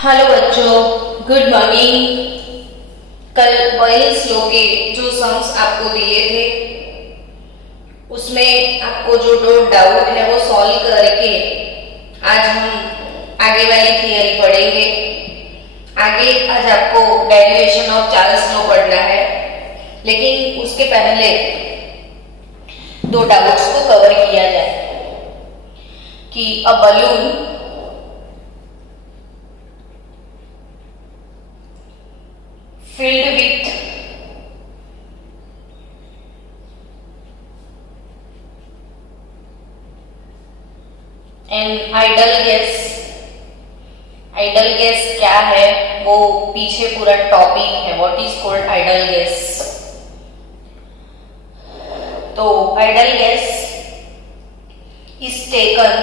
Hello बच्चों, good morning. कल वही स्लो के जो सम्स आपको दिए थे उसमें आपको जो डाउट है वो सॉल्व करके आज हम आगे वाली थियरी पढ़ेंगे। आगे आज आपको डेरिवेशन ऑफ चार्ल्स लॉ पढ़ना है, लेकिन उसके पहले दो डाउट्स को कवर किया जाए कि a balloon filled with an idle gas। Idle gas क्या है वो पीछे पूरा टॉपिक है, what is called idle gas. तो idle gas is taken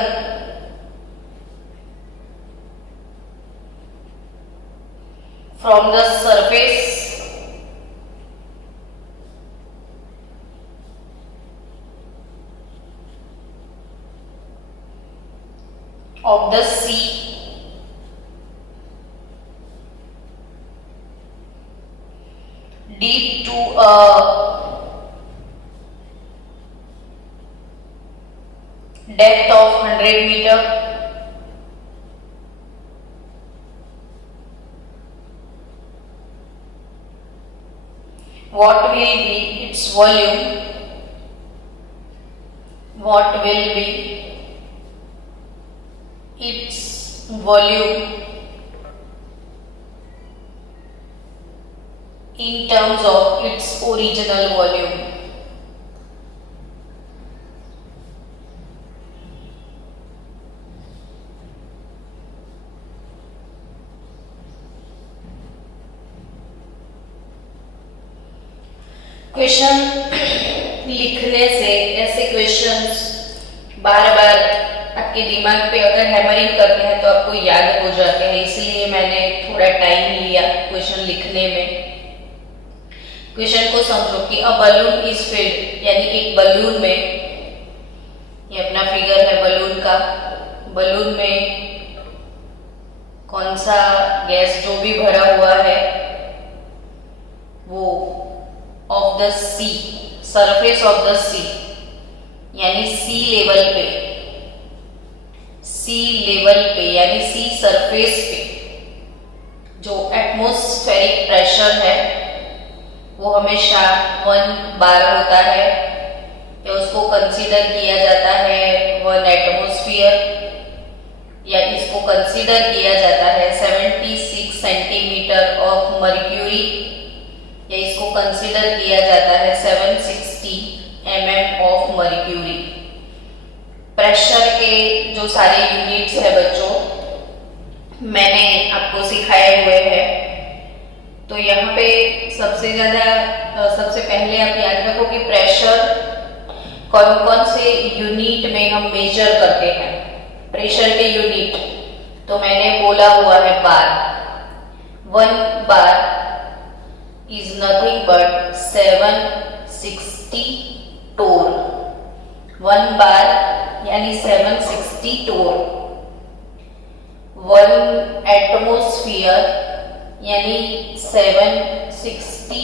from the surface of the sea deep to a depth of 100 meter what will be its volume, what will be its volume in terms of its original volume। Question लिखने से ऐसे questions बार बार आपके दिमाग पे अगर hammering करते हैं तो आपको याद हो जाते हैं, इसलिए मैंने थोड़ा टाइम लिया क्वेश्चन लिखने में। क्वेश्चन को समझो कि अ बलून इज फिल्ड, यानी एक बलून में, ये अपना फिगर है बलून का, बलून में कौन सा गैस जो भी भरा हुआ है वो of the sea, surface of the sea, यानी सी लेवल पे, सी लेवल पे यानी सी सरफेस पे जो एटमॉस्फेरिक प्रेशर है वो हमेशा 1 बार होता है, या उसको कंसीडर किया जाता है 1 एटमॉस्फेयर, या इसको कंसीडर किया जाता है 76 सेंटीमीटर ऑफ मर्क्यूरी, या इसको कंसीडर किया जाता है 760 mm ऑफ मर्क्यूरी। प्रेशर के जो सारे यूनिट्स है बच्चों मैंने आपको सिखाए हुए हैं। तो यहाँ पे सबसे पहले आप याद रखो कि प्रेशर कौन कौन से यूनिट में हम मेजर करते हैं। प्रेशर के यूनिट तो मैंने बोला हुआ है बार, 1 बार is nothing but 760 torr, 1 बार यानी 760 torr। 1 एटमॉस्फेयर यानी 760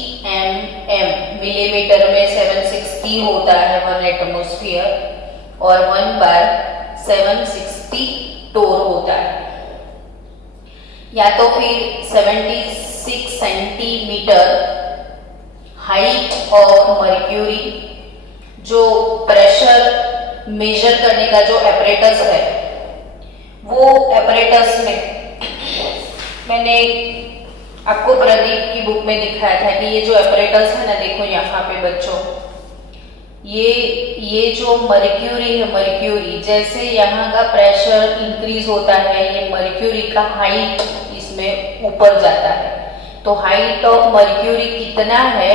मिलीमीटर में 760 होता है 1 एटमॉस्फेयर, और 1 बार 760 torr होता है। या तो फिर 76 सेंटीमीटर हाइट ऑफ मर्क्यूरी, जो प्रेशर मेजर करने का जो एपरेटस है वो एपरेटस में मैंने आपको प्रदीप की बुक में दिखाया था कि ये जो एपरेटस है ना, देखो यहाँ पे बच्चों, ये जो मर्क्यूरी है, मर्क्यूरी जैसे यहाँ का प्रेशर इंक्रीज होता है ये मर्क्यूरी का हाइट इसमें ऊपर जाता है। तो हाइट ऑफ मर्क्यूरी कितना है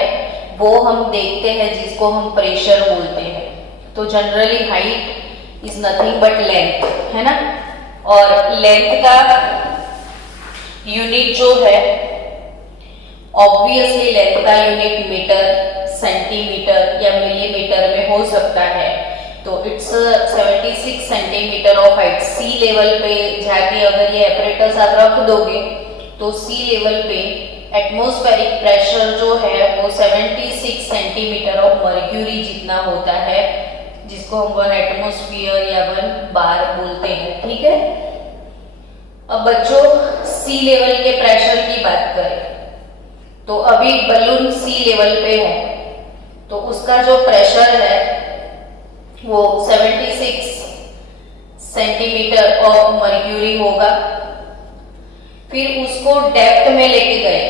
वो हम देखते हैं, जिसको हम प्रेशर बोलते हैं। तो generally height is nothing but length, है ना, और लेंथ का यूनिट जो है ऑब्वियसली लेंथ का यूनिट मीटर, सेंटीमीटर या मिलीमीटर में हो सकता है। तो it's 76 centimetre of height. Sea level पे जाके अगर ये एपरेटस आप रख दोगे तो सी लेवल पे एटमॉस्फेरिक प्रेशर जो है वो 76 सेंटीमीटर ऑफ मर्क्यूरी जितना होता है, जिसको हम 1 एटमॉस्फेयर या 1 बार बोलते हैं। ठीक है, अब बच्चों सी लेवल के प्रेशर की बात करें तो अभी बलून सी लेवल पे है तो उसका जो प्रेशर है वो 76 सेंटीमीटर ऑफ मर्क्यूरी होगा। फिर उसको डेप्थ में लेके गए,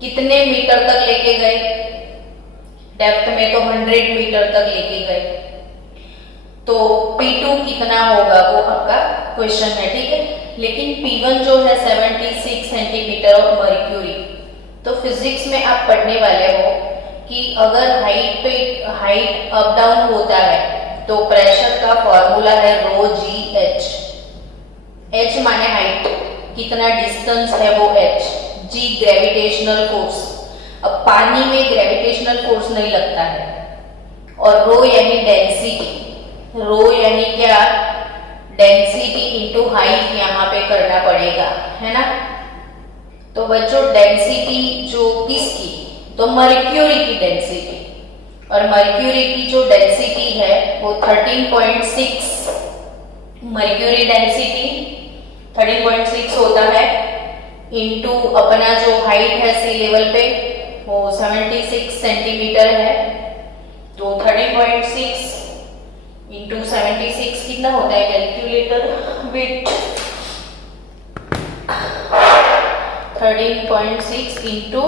कितने मीटर तक लेके गए? डेप्थ में तो 100 मीटर तक लेके गए। तो P2 कितना होगा वो आपका क्वेश्चन है। ठीक है, लेकिन P1 जो है 76 सेंटीमीटर ऑफ मर्क्यूरी। तो फिजिक्स में आप पढ़ने वाले हो कि अगर हाइट अप डाउन होता है तो प्रेशर का फॉर्मूला है रो जी एच। एच माने हाइट, कितना डिस्टेंस है वो एच, जी ग्रेविटेशनल फोर्स। अब पानी में ग्रेविटेशनल फोर्स नहीं लगता है, और रो यानी डेंसिटी। रो यानी क्या? डेंसिटी इंटू हाइट यहाँ पे करना पड़ेगा, है ना। तो बच्चों डेंसिटी जो किसकी? तो मर्क्यूरी की डेंसिटी, और मर्क्यूरी की जो डेंसिटी है वो 13.6, मर्क्यूरी डेंसिटी 13.6 होता है इंटू अपना जो हाइट है सी लेवल पे वो 76 सेंटीमीटर है। तो 13.6 इंटू 76 कितना होता है? कैलकुलेटर विथ 13.6 इंटू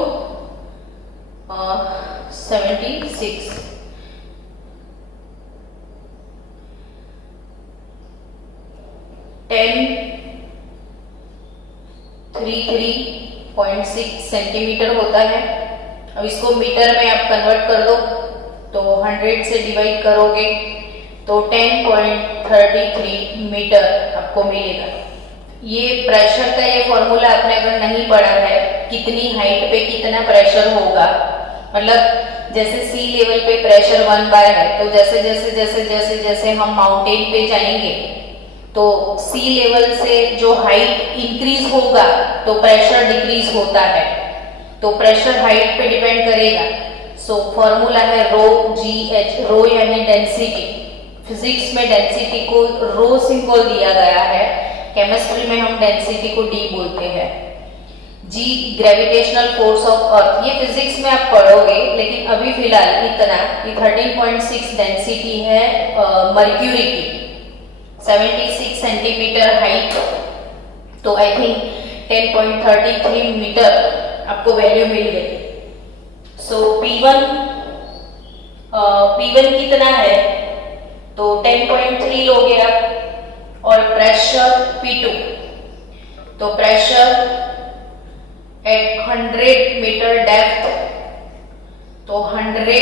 76, 1033.6 सेंटीमीटर होता है। अब इसको मीटर में आप कन्वर्ट कर दो तो 100 से डिवाइड करोगे तो 10.33 मीटर आपको मिलेगा। ये प्रेशर का ये फॉर्मूला आपने अगर नहीं पढ़ा है, कितनी हाइट पे कितना प्रेशर होगा, मतलब जैसे सी लेवल पे प्रेशर 1 बार है तो जैसे जैसे जैसे जैसे जैसे हम माउंटेन पे जाएंगे तो सी लेवल से जो हाइट इंक्रीज होगा तो प्रेशर डिक्रीज होता है। तो प्रेशर हाइट पे डिपेंड करेगा। सो फॉर्मूला है रो जी एच। रो यानी डेंसिटी, फिजिक्स में डेंसिटी को रो सिंबल दिया गया है, केमिस्ट्री में हम डेंसिटी को डी बोलते हैं। जी ग्रेविटेशनल फोर्स ऑफ अर्थ, ये फिजिक्स में आप पढ़ोगे, लेकिन अभी फिलहाल इतना कि 13.6 डेंसिटी है मर्क्यूरी की, 76 सेंटीमीटर हाइट, तो आई थिंक 10.33 मीटर आपको वैल्यू मिल गई। सो P1 कितना है? तो 10.3 लोगे आप, और प्रेशर P2, तो प्रेशर एट 100 मीटर डेप्थ, तो 100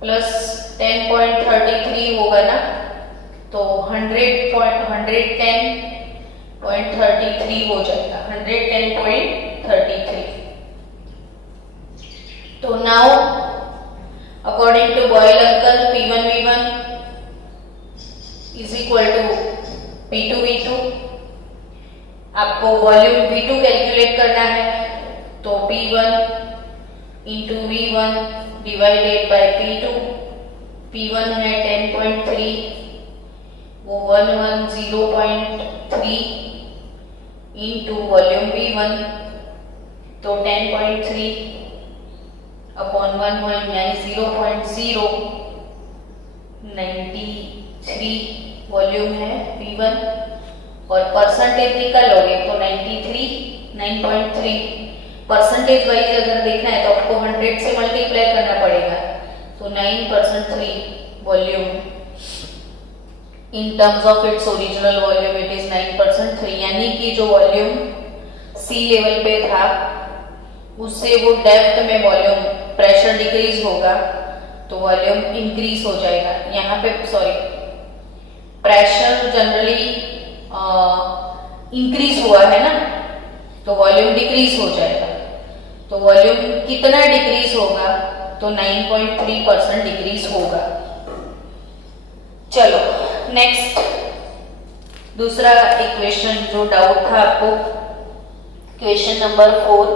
प्लस 10.33 होगा ना, तो 110.33 हो जाएगा, 110.33। तो now according to Boyle uncle P1 V1 is equal to P2 V2। आपको वॉल्यूम V2 कैलकुलेट करना है, तो P1 into V1 divided by P2। P1 है 10.3, वो 110.3 इंटू वॉल्यूम V1, तो 10.3 अपॉन 11 यानी 0.093 वॉल्यूम है P1, और परसेंटेज निकालोगे तो 9.3 परसेंटेज वाइज अगर देखना है तो आपको 100 से मल्टीप्लाई करना पड़ेगा, तो 9% volume in terms of its original volume it is 9%, यानी कि जो वॉल्यूम सी लेवल पे था उससे वो डेप्थ में वॉल्यूम प्रेशर डिक्रीज होगा तो वॉल्यूम इंक्रीज हो जाएगा। यहाँ पे प्रेशर जनरली इंक्रीज हुआ है ना, तो वॉल्यूम डिक्रीज हो जाएगा। तो वॉल्यूम कितना डिक्रीज होगा? तो 9.3% डिक्रीज होगा। चलो नेक्स्ट दूसरा इक्वेशन जो डाउट था आपको, question number 4,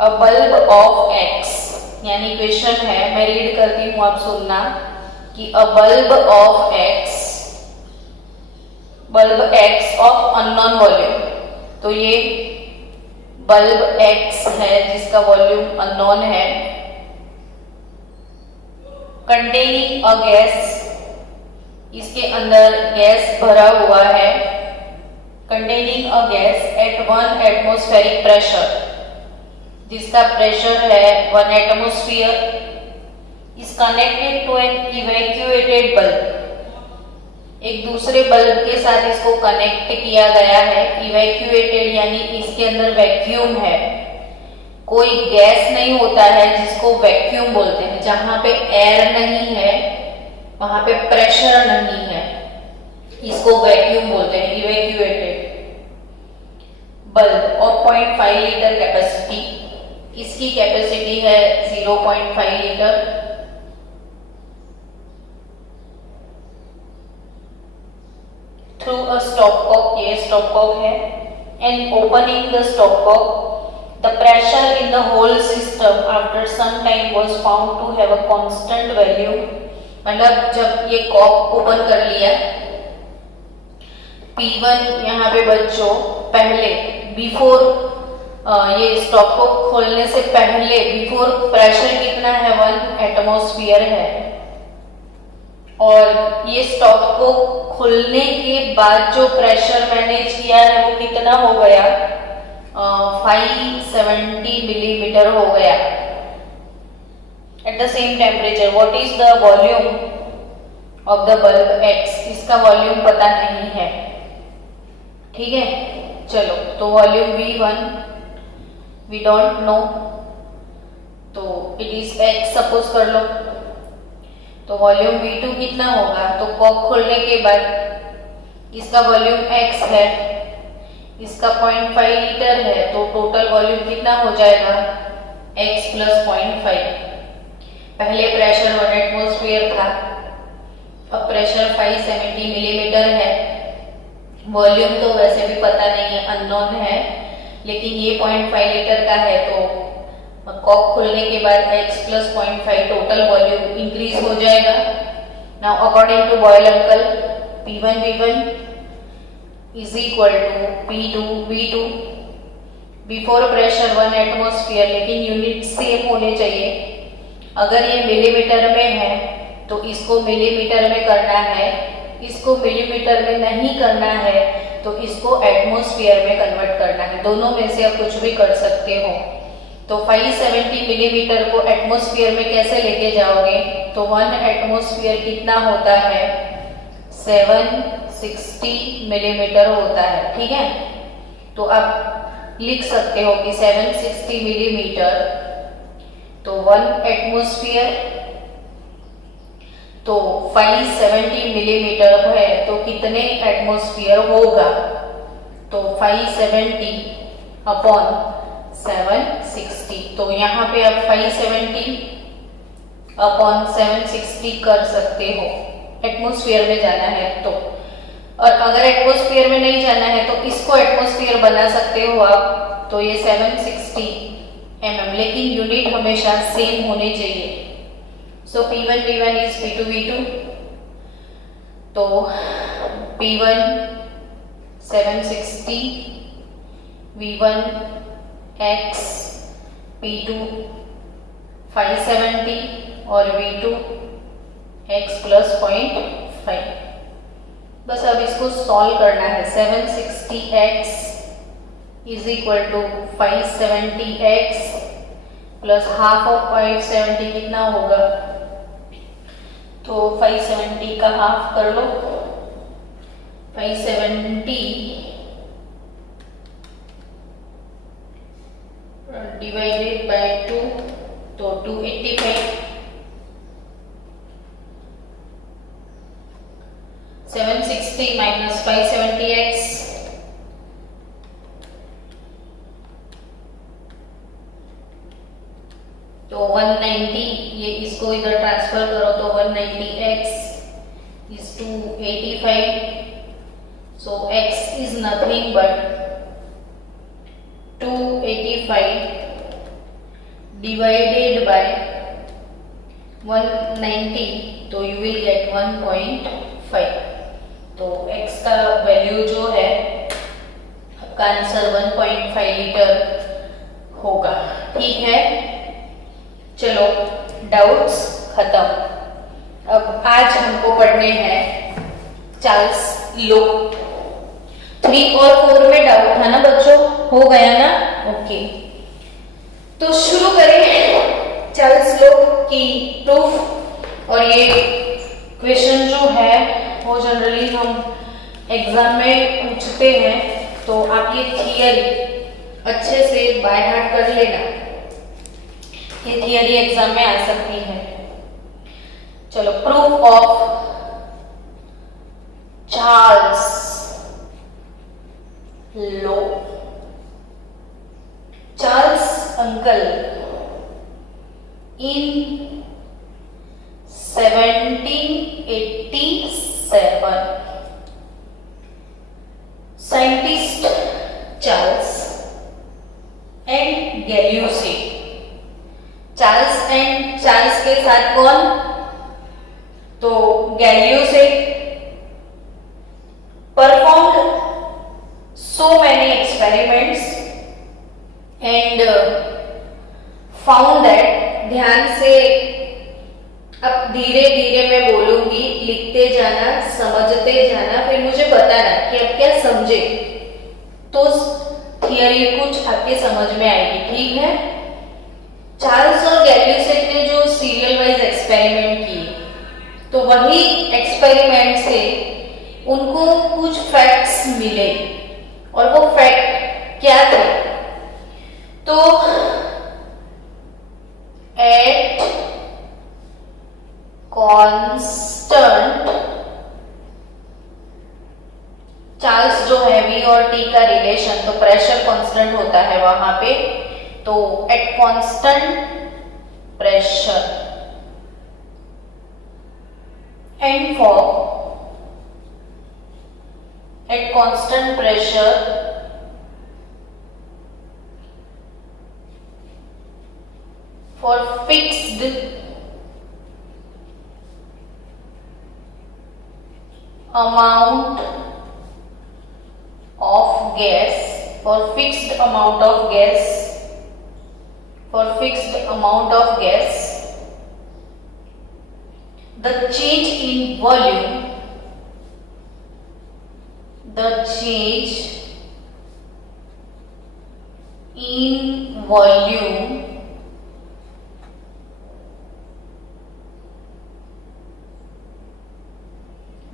a bulb of X, यानी क्वेश्चन है, मैं रीड करती हूँ, आप सुनना कि a bulb of X, bulb X of unknown volume, तो ये बल्ब एक्स है जिसका वॉल्यूम अननोन है, कंटेनिंग अ गैस, इसके अंदर गैस भरा हुआ है, containing a gas at 1 atmospheric pressure, जिसका प्रेशर है 1 atmosphere, is connected to an evacuated bulb, एक दूसरे बल्ब के साथ इसको कनेक्ट किया गया है, इवैक्यूएटेड यानी इसके अंदर वैक्यूम है, कोई गैस नहीं होता है जिसको वैक्यूम बोलते हैं, जहां पे एयर नहीं है वहां पे प्रेशर नहीं है, इसको वैक्यूम बोलते हैं, इवैक्यूएटेड बल्ब, और 0.5 लीटर कैपेसिटी, इसकी कैपेसिटी है 0.5 लीटर, थ्रू अ स्टॉपकॉक, ये स्टॉपकॉक है, and opening the stopcock the pressure in the whole system after some time was found to have a constant value, मतलब जब ये कॉक ओपन कर लिया, P1 यहाँ पे बच्चों पहले बिफोर ये स्टॉप को खोलने से पहले बिफोर प्रेशर कितना है 1 एटमॉस्फेयर है, और ये स्टॉप को खुलने के बाद जो प्रेशर मैनेज किया है वो कितना हो गया, 570 मिलीमीटर हो गया। At the same temperature what is the volume of the bulb X, इसका वॉल्यूम पता नहीं है, ठीक है। चलो तो volume V1 we don't know, तो इट इज X सपोज कर लो, तो वॉल्यूम V2 कितना होगा, तो कॉक खोलने के बाद इसका वॉल्यूम X है, इसका 0.5 लीटर है, तो टोटल वॉल्यूम कितना हो जाएगा X प्लस 0.5, पहले प्रेशर 1 एटमॉस्फेयर था, अब प्रेशर 570 मिलीमीटर है, वॉल्यूम तो वैसे भी पता नहीं है, अननोन है, लेकिन ये 0.5 लीटर का है, तो कॉक खुलने के बाद X plus 0.5 total volume increase हो जाएगा। Now according to Boyle uncle, P1 V1 is equal to P2 V2, before pressure 1 atmosphere, लेकिन यूनिट सेम होने चाहिए, अगर ये मिलीमीटर में है तो इसको मिलीमीटर में करना है, इसको मिलीमीटर में नहीं करना है तो इसको एटमॉस्फेयर में कन्वर्ट करना है, दोनों में से आप कुछ भी कर सकते हो। तो 570 मिलीमीटर को एटमॉस्फेयर में कैसे लेके जाओगे, तो 1 एटमॉस्फेयर कितना होता है 760 मिलीमीटर होता है, ठीक है। तो आप लिख सकते हो कि 760 मिलीमीटर, तो 1 एटमॉस्फेयर, तो 570 मिलीमीटर है तो कितने एटमॉस्फेयर होगा, तो 570 अपॉन 760, तो यहाँ पे आप 570 अपॉन 760 कर सकते हो, एटमॉस्फेयर में जाना है तो। और अगर एटमॉस्फेयर में नहीं जाना है तो इसको एटमॉस्फेयर बना सकते हो आप, तो ये 760 mm, लेकिन यूनिट हमेशा सेम होने चाहिए। सो P1 V1 is P2 V2, तो P1 760, V1 X, P2 570 और V2 X प्लस 0.5। बस अब इसको सॉल्व करना है, 760X is equal to 570X plus half of 570 कितना होगा, तो 570 का हाफ कर लो, 570 डिवाइडेड बाय 2, तो 285, 760 माइनस 570X, तो 190, ये इसको इधर ट्रांसफर करो तो 190X is 285. So x is nothing but 285 divided by 190, तो you will get 1.5. तो x का वैल्यू जो है आपका आंसर 1.5 लीटर होगा। ठीक है, चलो डाउट्स खत्म। अब आज हमको पढ़ने हैं चार्ल्स लो। 3 और 4 में डाउट था ना बच्चों, हो गया ना? ओके, तो शुरू करें चार्ल्स लो की प्रूफ। और ये क्वेश्चन जो है वो जनरली हम एग्जाम में पूछते हैं, तो आप ये थियरी अच्छे से बाय हार्ट कर लेना। ये थियरी एग्जाम में आ सकती है। चलो, प्रूफ ऑफ चार्ल्स लो। Charles uncle in 1787, scientist Charles and Gay Lussac. Charles and Charles के साथ कौन? तो Gay Lussac performed so many experiments and found that, ध्यान से अब धीरे धीरे मैं बोलूंगी, लिखते जाना, समझते जाना, फिर मुझे बताना कि आप क्या समझे, तो थियरी कुछ आपके समझ में आएगी। ठीक है, चार्ल्स और गैलियोसी ने जो सीरियल वाइज एक्सपेरिमेंट किए, तो वही एक्सपेरिमेंट से उनको कुछ फैक्ट्स मिले, और वो फैक्ट क्या थे? तो एट कांस्टेंट, चार्ल्स जो है V और T का रिलेशन, तो प्रेशर कांस्टेंट होता है वहां पे, तो eight constant pressure and for at constant pressure for fixed amount of gas, for fixed amount of gas, for fixed amount of gas, the change in volume, the change in volume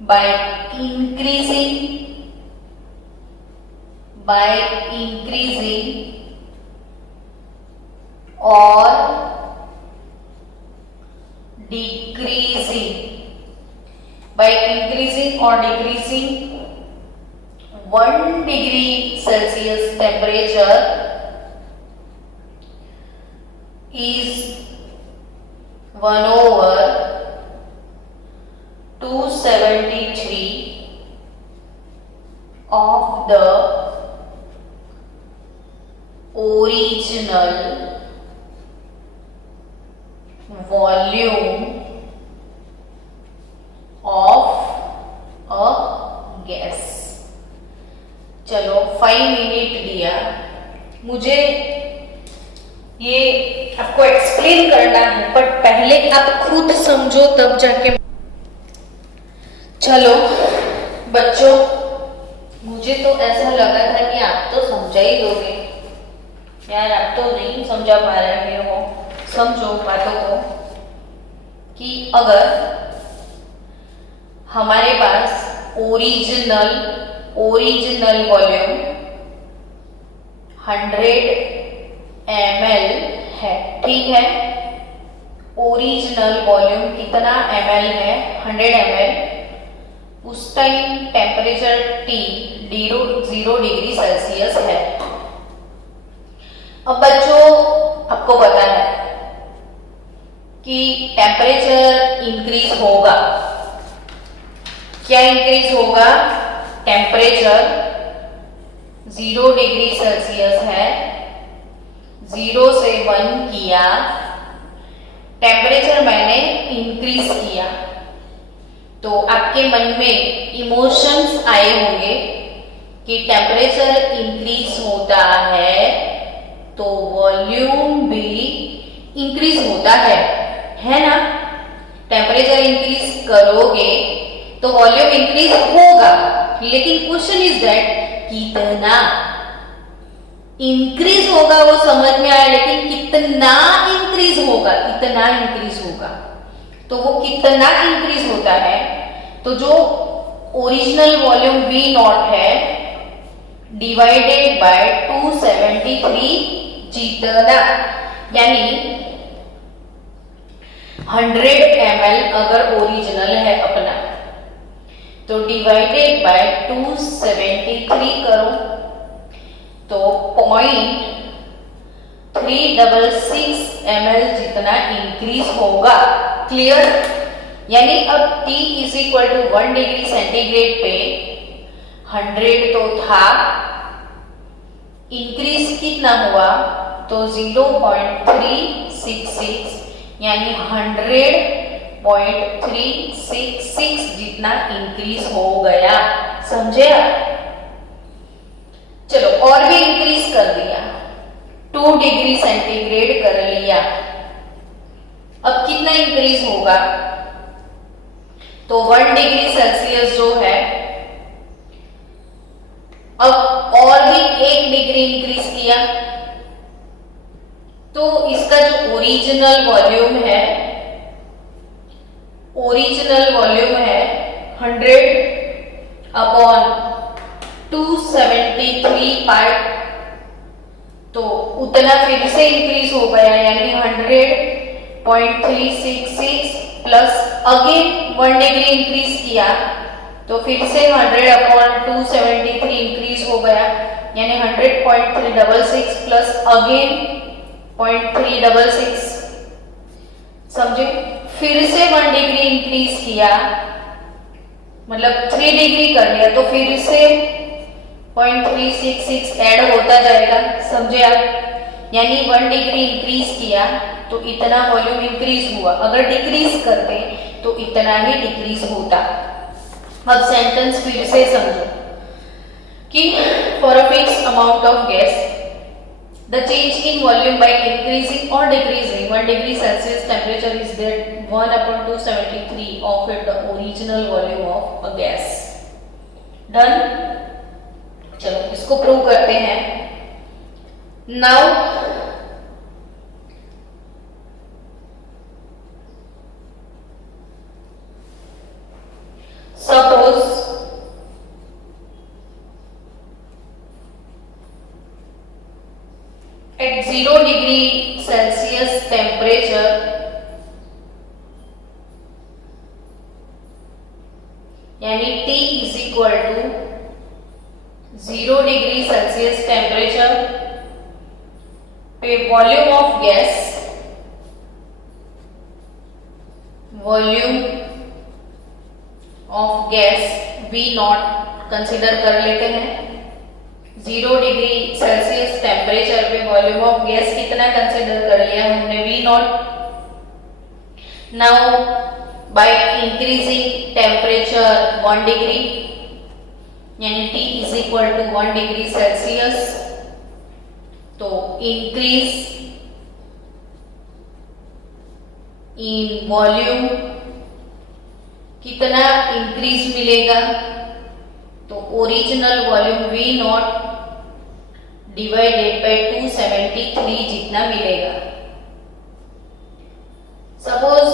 by increasing or decreasing, by increasing or decreasing 1 degree Celsius temperature is 1 over 273 of the original volume of a gas। चलो 5 minute दिया मुझे, ये आपको explain करना है, पर पहले आप खुद समझो तब जाके। चलो बच्चों, मुझे तो ऐसा लगा था कि आप तो समझा ही दोगे यार, आप तो नहीं समझा पा रहे हो। समझो बातों को कि अगर हमारे पास ओरिजिनल वॉल्यूम 100 ml है, ठीक है, ओरिजिनल वॉल्यूम कितना ml है? 100 ml। उस time temperature T 0 degree Celsius है। अब बच्चों आपको पता है कि टेम्परेचर इंक्रीज होगा, क्या इंक्रीज होगा? टेम्परेचर 0 डिग्री सेल्सियस है, 0 से 1 किया, टेम्परेचर मैंने इंक्रीज किया, तो आपके मन में इमोशंस आए होंगे कि टेम्परेचर इंक्रीज होता है तो वॉल्यूम भी इंक्रीज होता है ना? टेम्परेचर इंक्रीज करोगे तो वॉल्यूम इंक्रीज होगा, लेकिन क्वेश्चन इज दैट कितना इंक्रीज होगा वो समझ में आया, लेकिन कितना इंक्रीज होगा, इतना इंक्रीज होगा, तो वो कितना इंक्रीज होता है? तो जो ओरिजिनल वॉल्यूम V नॉट है डिवाइडेड बाय 273 जितना, यानी 100 ml अगर ओरिजिनल है अपना, तो डिवाइडेड बाय 273 करो तो 0.366 ml जितना इंक्रीज होगा। क्लियर? यानी अब T is equal to 1 degree centigrade पे 100 तो था, इंक्रीज कितना हुआ? तो 0.366 यानी 100.366 जितना इंक्रीज हो गया। समझे आप? चलो और भी इंक्रीज कर दिया, 2 डिग्री सेंटीग्रेड कर लिया, अब कितना इंक्रीज होगा? तो 1 डिग्री सेल्सियस जो है, अब और भी 1 डिग्री इंक्रीज किया, तो इसका जो ओरिजिनल वॉल्यूम है 100 अपॉन 273 पार्ट, तो उतना फिर से इंक्रीज हो गया, यानी 100.366 प्लस अगेन 1 डिग्री इंक्रीज किया, तो फिर से 100 अपॉन 273 इंक्रीज हो गया, यानी 100.366 प्लस अगेन 0.366। समझे? फिर से 1 डिग्री इंक्रीज किया, मतलब 3 डिग्री कर लिया, तो फिर से 0.366 ऐड होता जाएगा। समझे आप? यानी 1 डिग्री इंक्रीज किया तो इतना वॉल्यूम इंक्रीज हुआ, अगर डिक्रीज करते तो इतना ही डिक्रीज होता। अब सेंटेंस फिर से समझो कि for a fix amount of gas the change in volume by increasing or decreasing 1 degree Celsius temperature is that 1 upon 273 of it the original volume of a gas. Done? चलो इसको prove करते हैं। Now suppose at 0 degree Celsius temperature यानी T is equal to 0 degree Celsius temperature पे volume of gas V naught consider कर लेते हैं। 0 degree Celsius temperature पे वॉल्यूम ऑफ गैस कितना कंसिडर कर लिया हमने? V naught. Now by increasing temperature 1 degree यानी T is equal to 1 degree Celsius, तो इंक्रीज इन वॉल्यूम कितना इंक्रीज मिलेगा? तो original volume V naught divided by 273 जितना मिलेगा। सपोज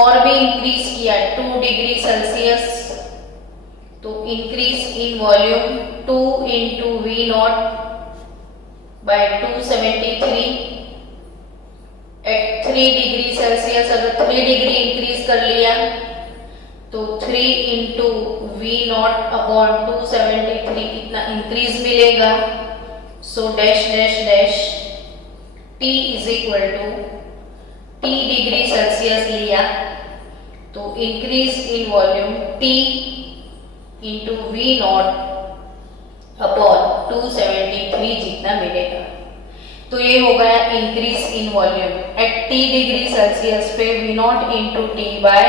और भी इंक्रीज किया 2 डिग्री सेल्सियस, तो increase in volume 2 into V naught by 273 at 3 degree Celsius. अगर 3 डिग्री इंक्रीज कर लिया तो 3 इंटू V नॉट अपॉन 273 इतना इंक्रीज मिलेगा। So dash dash dash T is equal to T degree Celsius लिया तो increase in volume T into V naught upon 273 जितना मिलेगा। तो ये हो गया increase in volume at T degree Celsius पे V naught into T by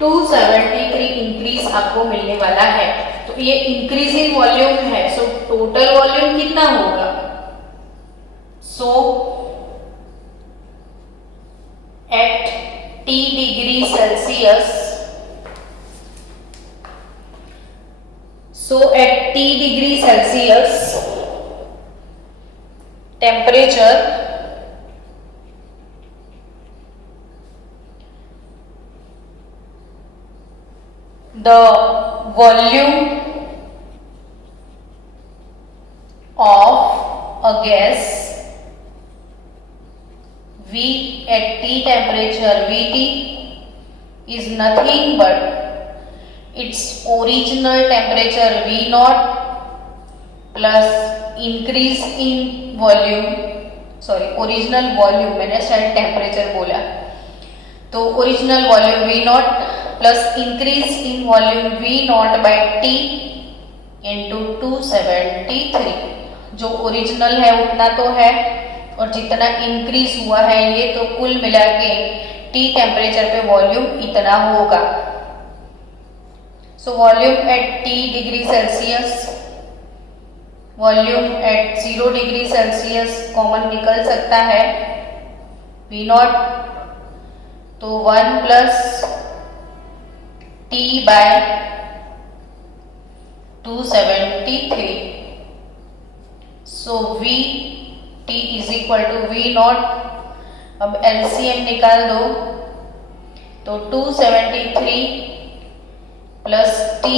273 increase आपको मिलने वाला है। तो ये इंक्रीज इन वॉल्यूम है, सो टोटल वॉल्यूम कितना होगा? So at T degree Celsius, so at T degree Celsius temperature the volume of a gas V at T temperature Vt is nothing but its original temperature V naught plus increase in volume, sorry original volume, मैंने शायद temperature बोला, तो original volume V naught plus increase in volume V naught by T into 273। जो original है उतना तो है और जितना इंक्रीज हुआ है ये तो कुल मिला के T टेम्परेचर पे वॉल्यूम इतना होगा। So volume at T degree Celsius, volume at 0 degree Celsius common निकल सकता है V naught, तो 1 प्लस T बाय 273। So V T is equal to V naught, अब LCM निकाल दो तो 273 प्लस T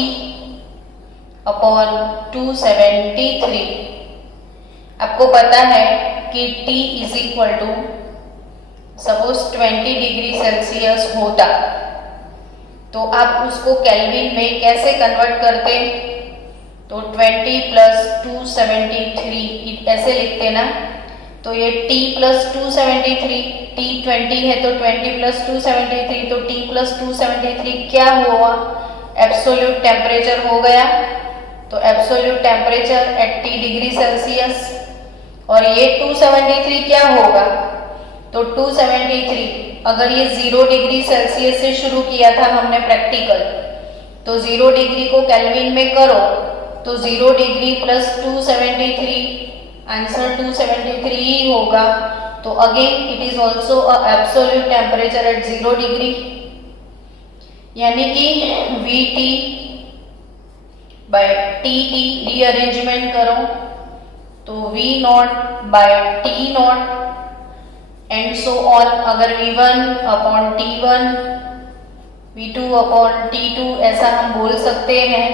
अपॉन 273। आपको पता है कि T is equal to suppose 20 degree Celsius होता तो आप उसको केल्विन में कैसे कन्वर्ट करते? तो 20 प्लस 273 ऐसे लिखते ना, तो ये T प्लस 273, T 20 है तो 20 प्लस 273, तो T प्लस 273 क्या हुआ? एब्सोल्यूट टेम्परेचर हो गया। तो absolute temperature eight T degree Celsius, और ये 273 क्या होगा? तो 273 अगर ये 0 डिग्री सेल्सियस से शुरू किया था हमने प्रैक्टिकल, तो 0 डिग्री को केल्विन में करो तो 0 डिग्री प्लस 273 आंसर 273 ही होगा। तो again it is also absolute temperature at 0 degree, यानी कि Vt बाय Tt रीअरेंजमेंट करो तो V naught by T naught and so on. अगर V1 upon T1, V2 upon T2 ऐसा हम बोल सकते हैं।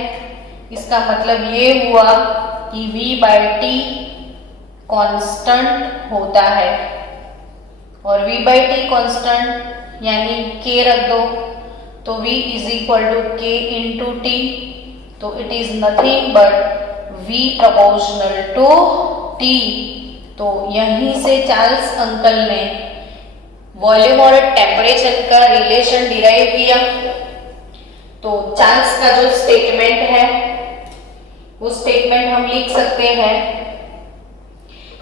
इसका मतलब ये हुआ कि V बाय T कांस्टेंट होता है, और V बाय T कांस्टेंट यानी K रख दो तो V is equal to K into T, तो it is nothing but V proportional to T। तो यहीं से चार्ल्स अंकल ने वॉल्यूम और टेम्परेचर का रिलेशन डिराइव किया। तो चार्ल्स का जो स्टेटमेंट है वो स्टेटमेंट हम लिख सकते हैं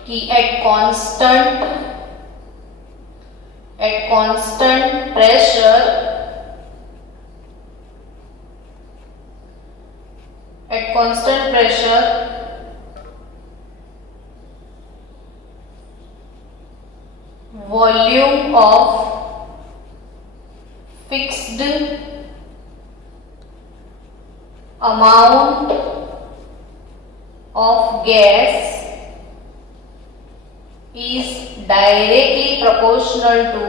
कि at constant pressure at constant pressure volume of fixed amount of gas is directly proportional to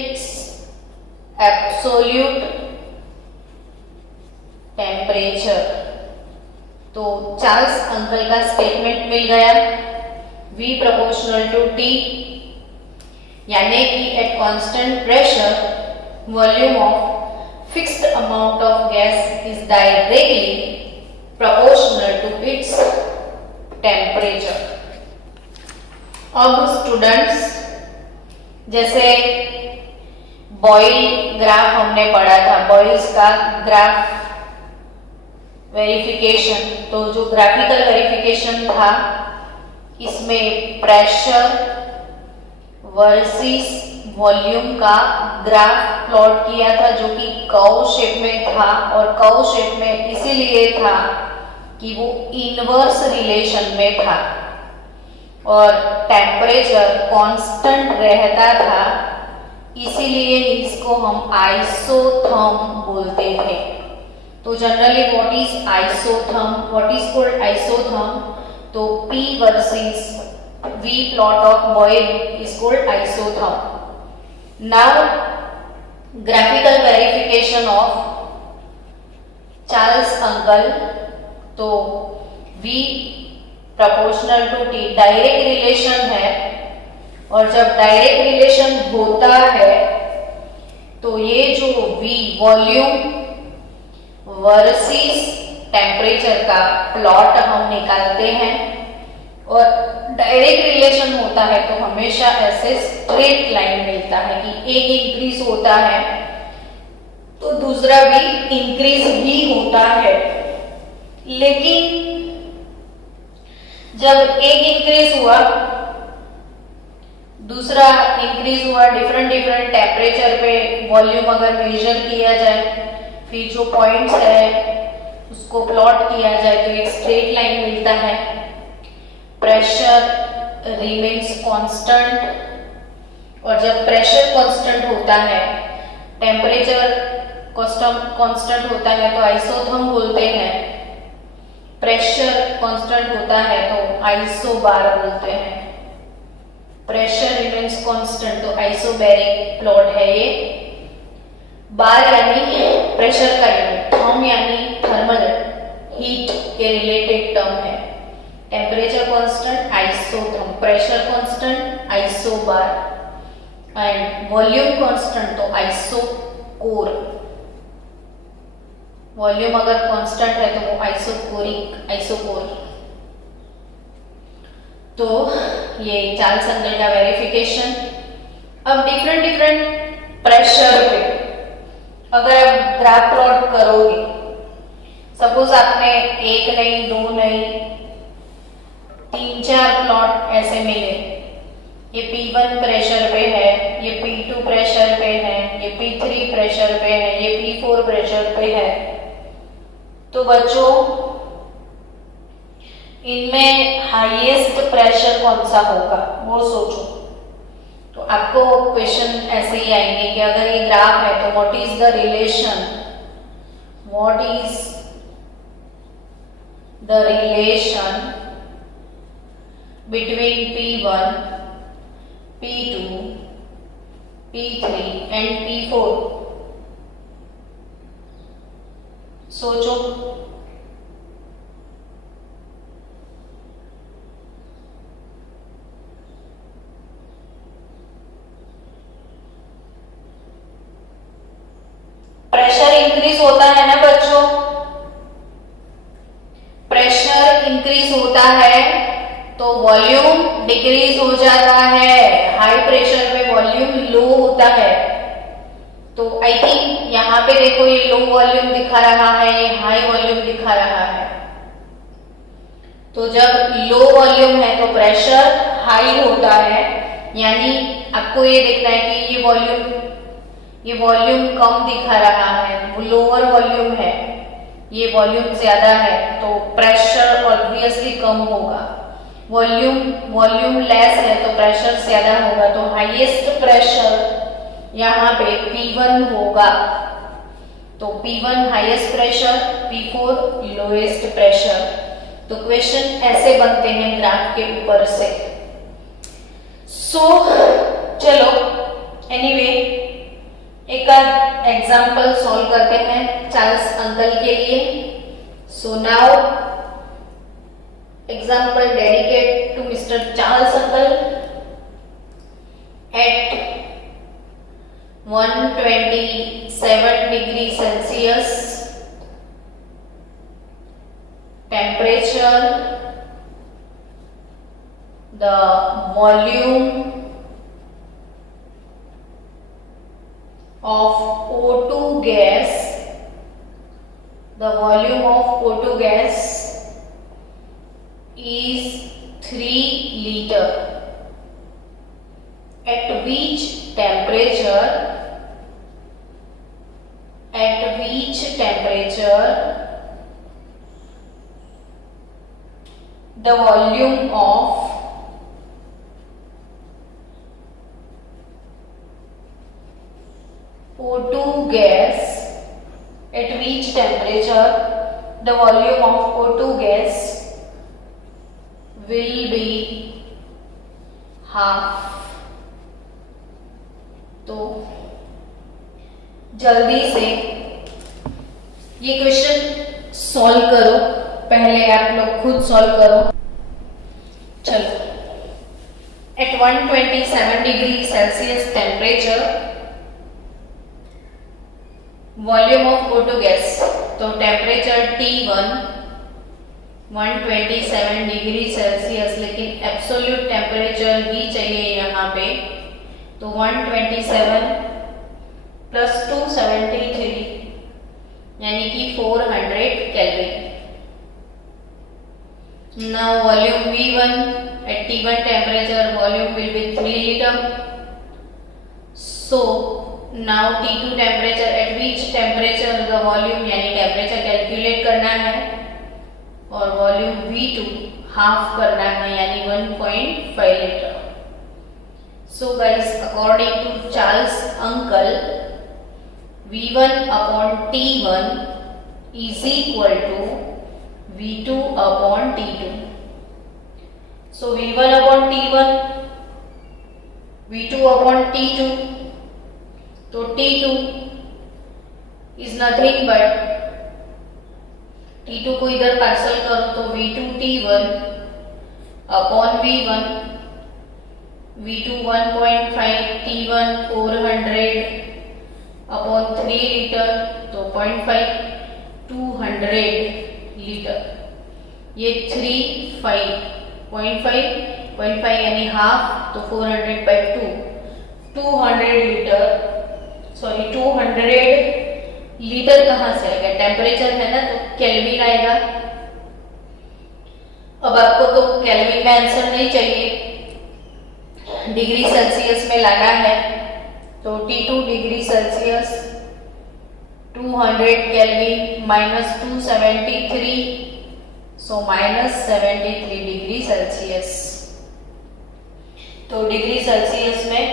its absolute temperature. तो चार्ल्स अंकल का स्टेटमेंट मिल गया V प्रोपोर्शनल टू T, यानी कि at constant pressure volume of fixed amount of gas is directly proportional to its temperature. अब students, जैसे Boyle graph हमने पढ़ा था, बॉयल्स का ग्राफ वेरिफिकेशन। तो जो ग्राफिकल वेरिफिकेशन था इसमें प्रेशर वर्सेस वॉल्यूम का ग्राफ प्लॉट किया था, जो कि कर्व शेप में था, और कर्व शेप में इसीलिए था कि वो इनवर्स रिलेशन में था और टेम्परेचर कांस्टेंट रहता था, इसीलिए इसको हम आइसोथर्म बोलते थे। तो generally what is isotherm, what is called isotherm? तो P versus V plot of Boyle is called isotherm. Now graphical verification of Charles uncle. तो V proportional to T direct relation है, और जब डायरेक्ट रिलेशन होता है तो ये जो V वॉल्यूम वर्सेस टेम्परेचर का प्लॉट हम निकालते हैं, और डायरेक्ट रिलेशन होता है तो हमेशा ऐसे स्ट्रेट लाइन मिलता है कि एक इंक्रीज होता है तो दूसरा भी इंक्रीज ही होता है। लेकिन जब एक इंक्रीज हुआ दूसरा इंक्रीज हुआ, डिफरेंट टेम्परेचर पे वॉल्यूम अगर मेजर किया जाए, फिर जो पॉइंट्स है उसको प्लॉट किया जाए तो एक स्ट्रेट लाइन मिलता है। प्रेशर रिमेन्स कांस्टेंट, और जब प्रेशर कांस्टेंट होता है, टेम्परेचर कांस्टेंट होता है तो आइसोथर्म बोलते हैं। प्रेशर कांस्टेंट होता है तो आइसोबार बोलते हैं। प्रेशर रिमेन्स कांस्टेंट तो आइसोबैरिक प्लॉट है ये। बार यानी प्रेशर का यूनिट, थर्म यानी थर्मल हीट के रिलेटेड टर्म है। Temperature constant isotherm, pressure constant isobar, and volume constant तो आइसोकोर। वॉल्यूम अगर कांस्टेंट है तो वो आइसोकोरिक, आइसोकोर। तो ये चार्ल्स अंकल का वेरिफिकेशन। अब डिफरेंट प्रेशर पे अगर आप ग्राफ प्लॉट करोगे, सपोज आपने एक नहीं, दो नहीं, 3-4 प्लॉट ऐसे मिले, ये P1 प्रेशर पे है, ये P2 प्रेशर पे है, ये P3 प्रेशर पे है, ये P4 प्रेशर पे है, तो बच्चों इनमें हाईएस्ट प्रेशर कौन सा होगा वो सोचो। तो आपको क्वेश्चन ऐसे ही आएंगे कि अगर ये ग्राफ है तो what is the relation, what is the relation between P1, P2, P3 and P4। सोचो। प्रेशर इंक्रीज होता है ना बच्चों, प्रेशर इंक्रीज होता है तो वॉल्यूम डिक्रीज हो जाता है। हाई प्रेशर पे वॉल्यूम लो होता है। तो आई थिंक यहाँ पे देखो ये लो वॉल्यूम दिखा रहा है, ये हाई वॉल्यूम दिखा रहा है। तो जब लो वॉल्यूम है तो प्रेशर हाई होता है, यानी आपको ये देखना है कि ये वॉल्यूम कम दिखा रहा है, वो लोअर वॉल्यूम है, ये वॉल्यूम ज्यादा है तो प्रेशर ऑब्वियसली कम होगा। वॉल्यूम लेस है तो प्रेशर ज्यादा होगा। तो हाईएस्ट प्रेशर यहाँ पे P1 होगा। तो P1 highest pressure, P4 lowest pressure. तो क्वेश्चन ऐसे बनते हैं ग्राफ के ऊपर से। चलो एनीवे एक एग्जाम्पल सॉल्व करते हैं चार्ल्स अंकल के लिए। Now example dedicated to Mr. Charles Uncle at 127 degrees Celsius temperature, the volume of O2 gas, the volume of O2 gas is 3 liter. At which temperature the volume of O2 gas, at which temperature the volume of O2 gas will be half. तो जल्दी से ये question solve करो, पहले आप लोग खुद solve करो। चलो, at 127 degree Celsius temperature volume of O2 gas, तो टेम्परेचर T1 127 डिग्री सेल्सियस, लेकिन एब्सोल्यूट टेम्परेचर ही चाहिए यहाँ पे, तो 127 प्लस 273 यानी कि 400 kelvin. Now volume V1 at T1 temperature volume will be 3 liter. So now T2 temperature, at which temperature the volume यानी टेम्परेचर कैलकुलेट करना है और वॉल्यूम V2 हाफ करना है यानी 1.5 litre. So guys, according to Charles' uncle, V1 upon T1 is equal to V2 upon T2. So V1 upon T1, V2 upon T2, तो T2 is nothing but, T2 को इधर parcel करो तो V2 T1 upon V1, V2 1.5, T1 400 upon 3 litre, तो 0.5 200 litre. ये 0.5 यानी half, तो 400 by 2 200 litre, sorry 200 litre कहाँ से आएगा? टेम्परेचर है ना, तो केल्विन आएगा। अब आपको तो केल्विन का आंसर नहीं चाहिए, डिग्री सेल्सियस में लाना है, तो T2 degree Celsius 200 kelvin minus 273, so minus 73 degree Celsius. तो डिग्री सेल्सियस में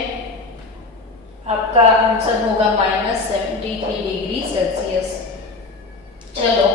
आपका आंसर होगा माइनस 73 डिग्री सेल्सियस। चलो